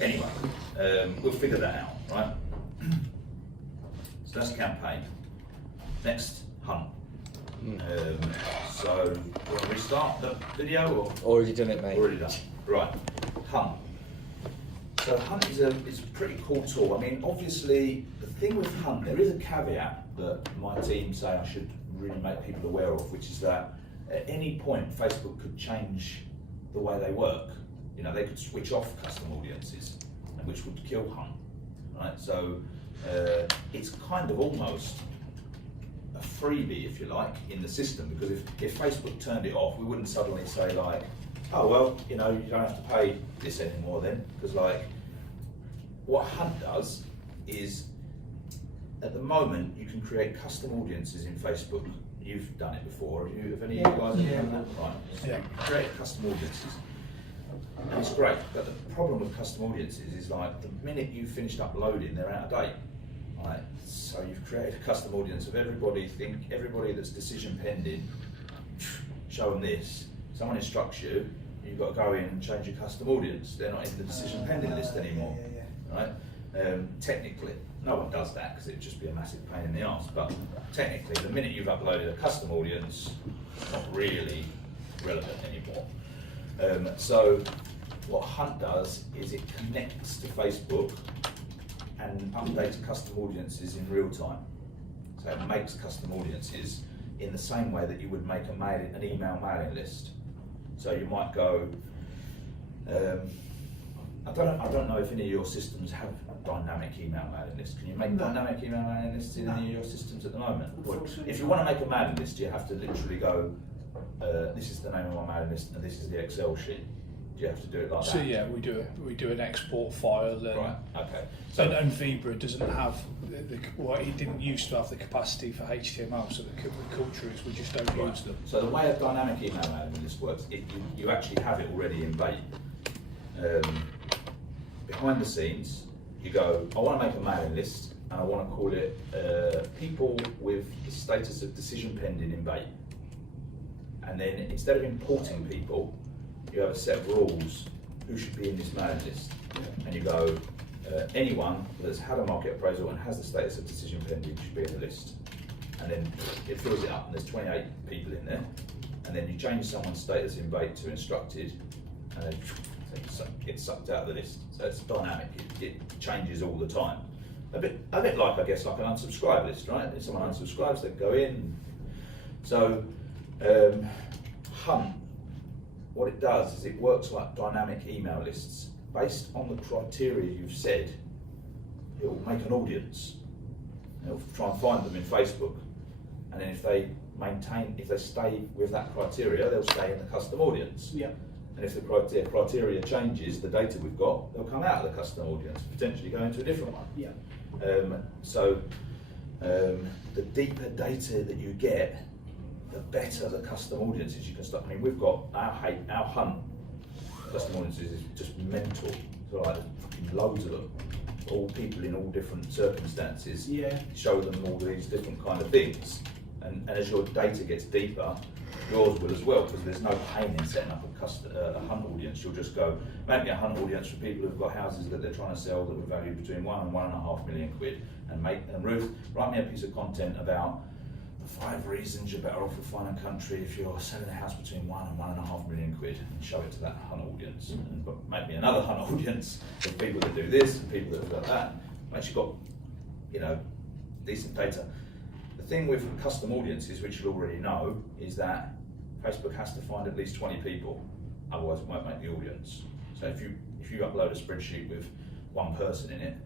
Anyway, we'll figure that out, right? So that's campaign. Next, hunt. So, do you want to restart the video? Or? Already done it, mate. Already done. Right, hunt. So hunt is a pretty cool tool. I mean, obviously, the thing with hunt, there is a caveat that my team say I should really make people aware of, which is that at any point, Facebook could change the way they work. You know, they could switch off custom audiences, which would kill hunt, right? So it's kind of almost a freebie, if you like, in the system, because if Facebook turned it off, we wouldn't suddenly say like, oh well, you know, you don't have to pay this anymore then, because like, what Hunt does is, at the moment, you can create custom audiences in Facebook. You've done it before. Have any of you guys ever done that? Right. So you create custom audiences, and it's great. But the problem with custom audiences is like the minute you've finished uploading, they're out of date. Right. So you've created a custom audience of everybody that's decision pending. Show them this. Someone instructs you. You've got to go in and change your custom audience. They're not in the decision pending list anymore. Right? Technically, no one does that because it would just be a massive pain in the arse. But technically, the minute you've uploaded a custom audience, it's not really relevant anymore. So what Hunt does is it connects to Facebook and updates custom audiences in real time. So it makes custom audiences in the same way that you would make an email mailing list. So you might go, I don't know if any of your systems have a dynamic email mailing list. Can you make dynamic email mailing lists in any of your systems at the moment? If you want to make a mailing list, you have to literally go, this is the name of my mailing list and this is the Excel sheet. Do you have to do it like that? So yeah, we do an export file. And, right. Okay. So and Vibra doesn't have it didn't used to have the capacity for HTML. So the culture is we just don't use them. So the way a dynamic email mailing list works, you actually have it already in Bait. Behind the scenes, you go, I want to make a mailing list and I want to call it people with the status of decision pending in Bait. And then instead of importing people, you have a set of rules who should be in this mailing list. And you go, anyone that's had a market appraisal and has the status of decision pending should be in the list. And then it fills it up and there's 28 people in there. And then you change someone's status in Bait to instructed and then it's sucked out of the list. So it's dynamic, it changes all the time. A bit like, I guess, like an unsubscribe list, right? If someone unsubscribes, they go in. So Hunt, what it does is it works like dynamic email lists. Based on the criteria you've said, it will make an audience. It'll try and find them in Facebook. And then if they stay with that criteria, they'll stay in the custom audience. Yeah. And if the criteria changes, the data we've got, they'll come out of the custom audience, potentially go into a different one. Yeah. The deeper data that you get, the better the custom audiences you can start. I mean, we've got our Hunt custom audiences is just mental. So like fucking loads of them, all people in all different circumstances. Yeah. Show them all these different kind of things, and as your data gets deeper, yours will as well, because there's no pain in setting up a Hunt audience. You'll just go, make me a Hunt audience for people who've got houses that they're trying to sell that were valued between £1 and £1.5 million, and Ruth, write me a piece of content about the 5 reasons you're better off with Fine and Country if you're selling a house between £1 and £1.5 million, and show it to that Hunt audience. And make me another Hunt audience of people that do this and people that have got that. Once you've got, decent data. The thing with custom audiences, which you'll already know, is that Facebook has to find at least 20 people, otherwise it won't make the audience. So if you upload a spreadsheet with one person in it,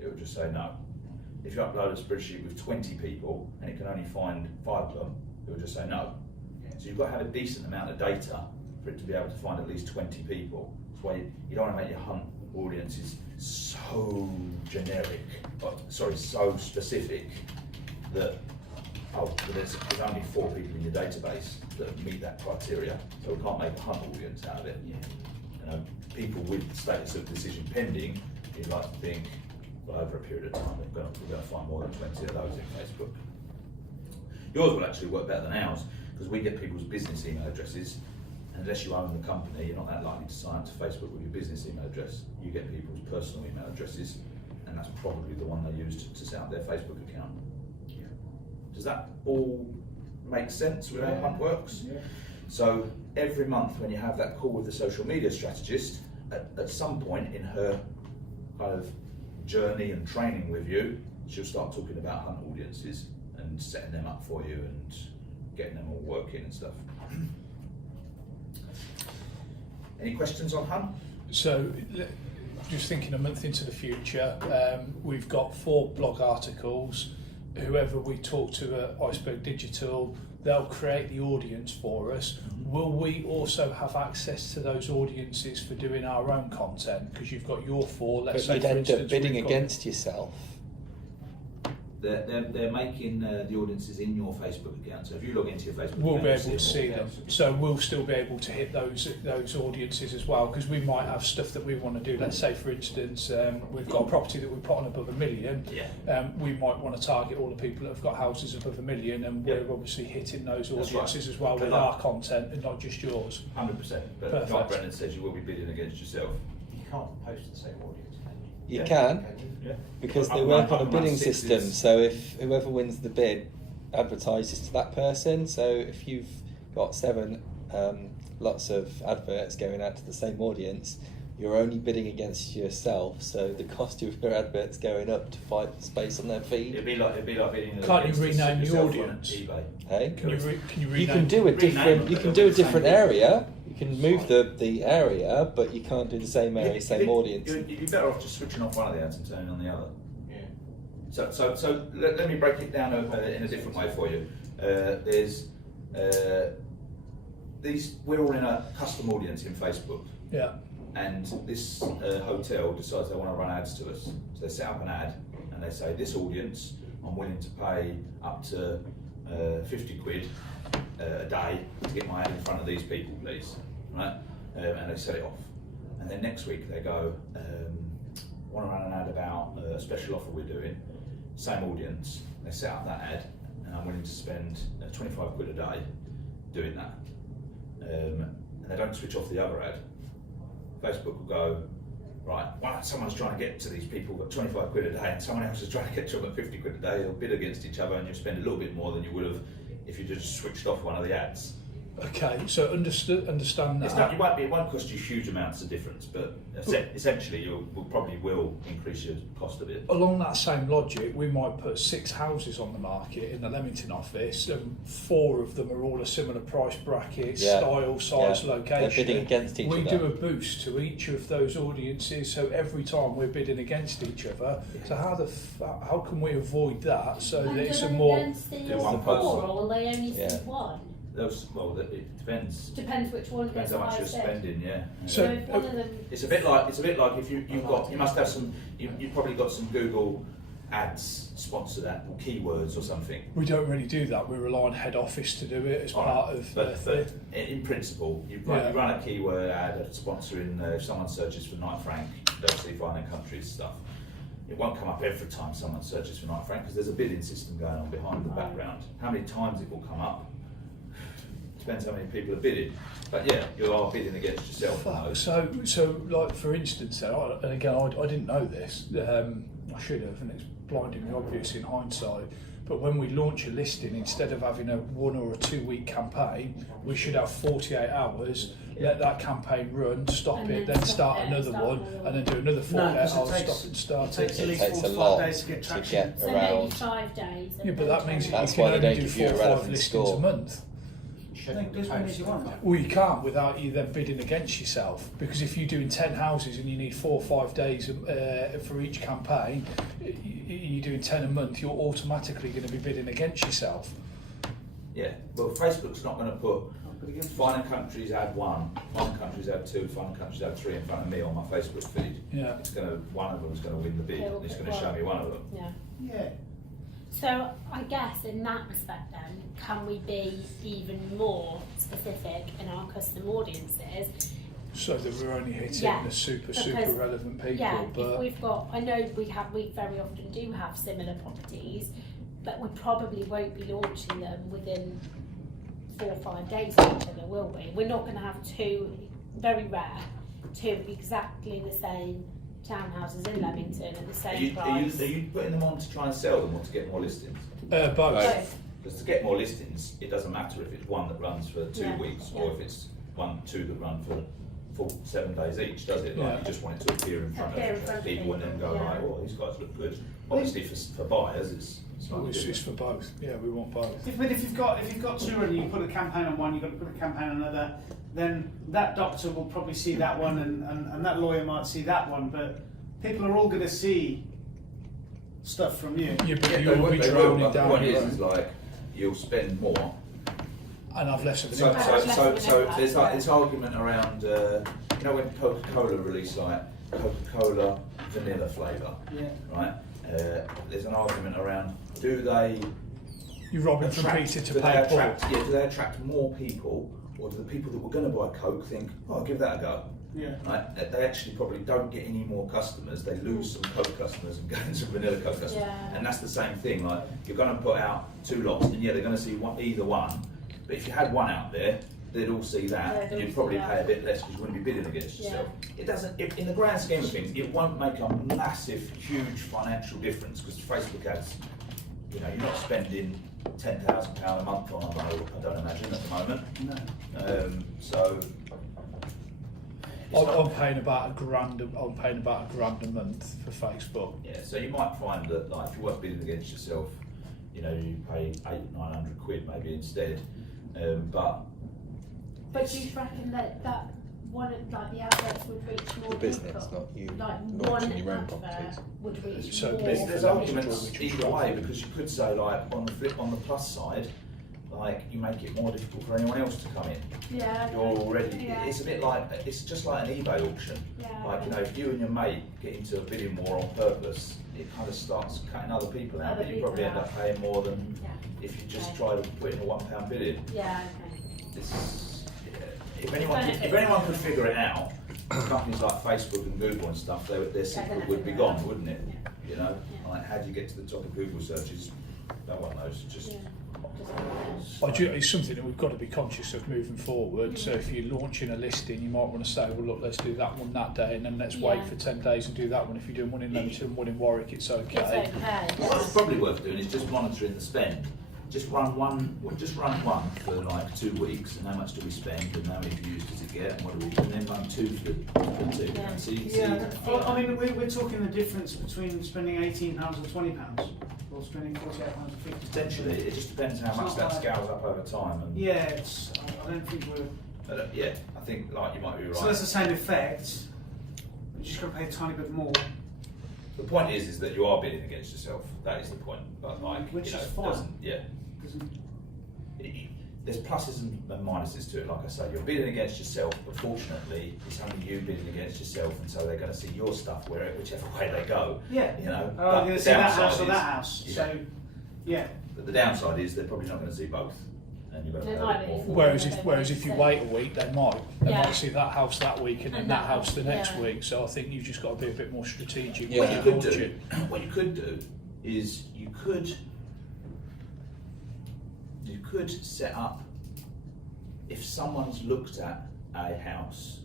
it will just say no. If you upload a spreadsheet with 20 people and it can only find 5 of them, it will just say no. So you've got to have a decent amount of data for it to be able to find at least 20 people. That's why you don't want to make your Hunt audiences so generic, so specific that there's only 4 people in your database that meet that criteria, so we can't make a Hunt audience out of it. Yeah. People with the status of decision pending, you'd like to think, well, over a period of time, we're going to find more than 20 of those in Facebook. Yours will actually work better than ours, because we get people's business email addresses, unless you own the company, you're not that likely to sign up to Facebook with your business email address. You get people's personal email addresses, and that's probably the one they use to set up their Facebook account. Yeah. Does that all make sense with how Hunt works? Yeah. So every month when you have that call with the social media strategist, at some point in her kind of journey and training with you, she'll start talking about Hunt audiences and setting them up for you and getting them all working and stuff. Any questions on Hunt? So, just thinking a month into the future, we've got 4 blog articles. Whoever we talk to at Iceberg Digital, they'll create the audience for us. Will we also have access to those audiences for doing our own content? Because you've got your 4, let's But say you'd for end instance, up bidding we've got- against yourself. They're making the audiences in your Facebook account. So if you log into your Facebook We'll account, be you'll able to see all them, accounts. so we'll still be able to hit those audiences as well, because we might have stuff that we want to do. Let's say, for instance, we've got a property that we put on above $1 million. Yeah. We might want to target all the people that have got houses above $1 million, and we're obviously hitting those That's audiences right. as well with But our content and not just yours. 100%. But Perfect. like Brendan says, you will be bidding against yourself. You can't post the same audience, can you? You Yeah. can, Can you? Yeah. because they I've work run- on a I've run bidding sixes. system, so if whoever wins the bid advertises to that person, so if you've got 7 lots of adverts going out to the same audience, you're only bidding against yourself, so the cost of your adverts going up to fight for space on their feed. It'd be like bidding Can't you against rename the yourself on audience? eBay. Hey? Can you rename? You can do a rename different. them, You but can they'll do a be the different same area. You can move the area, but you can't do the same area, same audience. You'd be better off just switching off one of the ads and turning on the other. Yeah. So let me break it down in a different way for you. There's we're all in a custom audience in Facebook, Yeah. and this hotel decides they want to run ads to us. So they set up an ad and they say, this audience, I'm willing to pay up to 50 quid a day to get my ad in front of these people, please. Right? And they set it off. And then next week they go, want to run an ad about a special offer we're doing. Same audience, they set up that ad, and I'm willing to spend 25 quid a day doing that. And they don't switch off the other ad. Facebook will go, right, well, someone's trying to get to these people at 25 quid a day and someone else is trying to get to them at 50 quid a day. They'll bid against each other and you'll spend a little bit more than you would have if you just switched off one of the ads. Okay, so understand that. It won't cost you huge amounts of difference, but essentially you probably will increase your cost a bit. Along that same logic, we might put 6 houses on the market in the Leamington office, and 4 of them are all a similar price bracket, Yeah. style, size, Yeah. location. They're bidding against each we other. do a boost to each of those audiences, so every time we're bidding against each other. So how can we avoid that so that it's a more... against the Yeah, one 4, person. or will they only Yeah. see 1? It depends. Depends which one Depends gets how the much you're highest bid. spending, yeah. So- So if one of them, It's a bit like if you must have some. You've probably got some Google ads sponsored at or keywords or something. We don't really do that. We rely on head office to do it as part of... But in principle, you run a keyword ad sponsoring. If someone searches for Knight Frank, they'll see fine and countries stuff. It won't come up every time someone searches for Knight Frank because there's a bidding system going on behind the background. How many times it will come up depends how many people are bidding. But yeah, you are bidding against yourself. on those. So like for instance, and again, I didn't know this. I should have, and it's blindingly obvious in hindsight. But when we launch a listing, instead of having a 1 or a 2 week campaign, we should have 48 hours. Let that campaign run, stop And it, then then start stop it, another start one, another and then do another 48 hours, stop and It start takes it. at It least takes 4 a to lot 5 days to get to traction. get so maybe around. 5 days. Yeah, but that means that you That's can why they only don't do give you 4 a or 5 relevant listings score. a month. As many as you want. Well, you can't without you then bidding against yourself, because if you're doing 10 houses and you need 4 or 5 days for each campaign, you're doing 10 a month, you're automatically going to be bidding against yourself. Yeah. Well, Facebook's not going to put fine and countries ad 1, fine and countries ad 2, fine and countries ad 3 in front of me on my Facebook feed. Yeah. It's going to one of them is going to win the bid. It'll And it's pick going to show me one of them. Yeah. Yeah. So I guess in that respect then, can we be even more specific in our custom audiences? So that we're only hitting Yeah, the super because- relevant people, Yeah, if but we've got, I know we very often do have similar properties, but we probably won't be launching them within 4 or 5 days with each other, will we? We're not going to have very rare, two exactly the same townhouses in Leamington at the same price. Are you putting them on to try and sell them or to get more listings? Both. Both. Because to get more listings, it doesn't matter if it's one that runs for 2 weeks or if it's 2 that run for 7 days each, does it? Like you just want it to appear in front of people and then go like, oh, these guys look good. Obviously, for buyers, it's for both. Yeah, we want both. But if you've got 2 and you put a campaign on one, you've got to put a campaign on another, then that doctor will probably see that one and that lawyer might see that one, but people are all going to see stuff from you. Yeah, but you'll be drowning down. The point is like you'll spend more and have less of an so, impact. so there's like this argument around, you know, when Coca-Cola released like Coca-Cola vanilla flavour, right? There's an argument around, do they You're robbing from Peter to pay Paul. Yeah, do they attract more people, or do the people that were going to buy Coke think, oh, I'll give that a go? Yeah. Right? They actually probably don't get any more customers. They lose some Coke customers and gain some vanilla Coke customers. Yeah. And that's the same thing. Like you're going to put out 2 lots, and yeah, they're going to see either one. But if you had one out there, they'd all see that, and you'd probably pay a bit less because you wouldn't be bidding against yourself. It doesn't, in the grand scheme of things, it won't make a massive, huge financial difference because Facebook ads, you know, you're not spending £10,000 a month on them, I don't imagine at the moment. No. So I'm paying about £1 a month for Facebook. yeah, so you might find that like if you weren't bidding against yourself, you know, you pay £800-900 maybe instead. But do you reckon that one, like the adverts would reach more The business, people? not you Like launching one your own advert properties. would reach So more. There's people. arguments either way because you could say like on the plus side, like you make it more difficult for anyone else to come in. Yeah. You're already. Yeah. It's a bit like it's just like an eBay auction. Yeah. Like you know, if you and your mate get into a bidding war on purpose, it kind of starts cutting other people out. Other But you people probably end out. up paying more than Yeah. if you just Okay. try to put in a £1 bid in. Yeah. Okay. If anyone could figure it out, companies like Facebook and Google and stuff, their secret would be gone, wouldn't it? Yeah. You know, Yeah. like how do you get to the top of Google searches? No one knows. Just Yeah. It's something that we've got to be conscious of moving forward. So if you're launching a listing, you might want to say, well, look, let's do that one that day, and then let's wait for 10 days and do that one. If you're doing one in Leamington, one in Warwick, it's okay. It's okay. what's probably worth doing is just monitoring the spend. Just run one for like 2 weeks, and how much do we spend, and how many views does it get, and what do we do, and then run 2 for 2, Yeah. and so you can Yeah, see. well, I mean, we're talking the difference between spending £18 or £20, or spending £48 or £50. Potentially, it just depends how It's much not that like- scales up over time. And Yeah, I don't think we're. I think like you might be right. So that's the same effect. We're just going to pay a tiny bit more. The point is that you are bidding against yourself. That is the point. But like, Which you know, is it fine. doesn't- yeah. There's pluses and minuses to it. Like I say, you're bidding against yourself, but fortunately, it's only you bidding against yourself, and so they're going to see your stuff whichever way they go. Yeah. You know. Oh, but you're going the to see that downside house or is- that house. Yeah. So, yeah. But the downside is they're probably not going to see both, and you're going to They pay a might bit be. more for it. Whereas if you wait a week, they might. They Yeah. might see that house that week and then that house the next yeah. week. So I think you've just got to be a bit more strategic Yeah. when What you you launch could do, it. what you could do, is you could set up. If someone's looked at a house,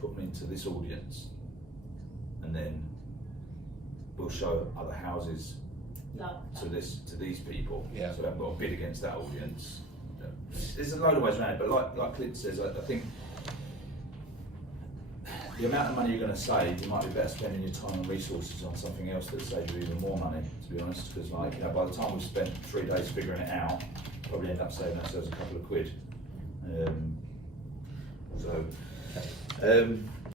put them into this audience, and then we'll show other houses to these people. Yeah. So we haven't got to bid against that audience. There's a load of ways around it, but like Clint says, I think the amount of money you're going to save, you might be better spending your time and resources on something else that saves you even more money, to be honest, because like, you know, by the time we've spent 3 days figuring it out, probably end up saving ourselves a couple of quid.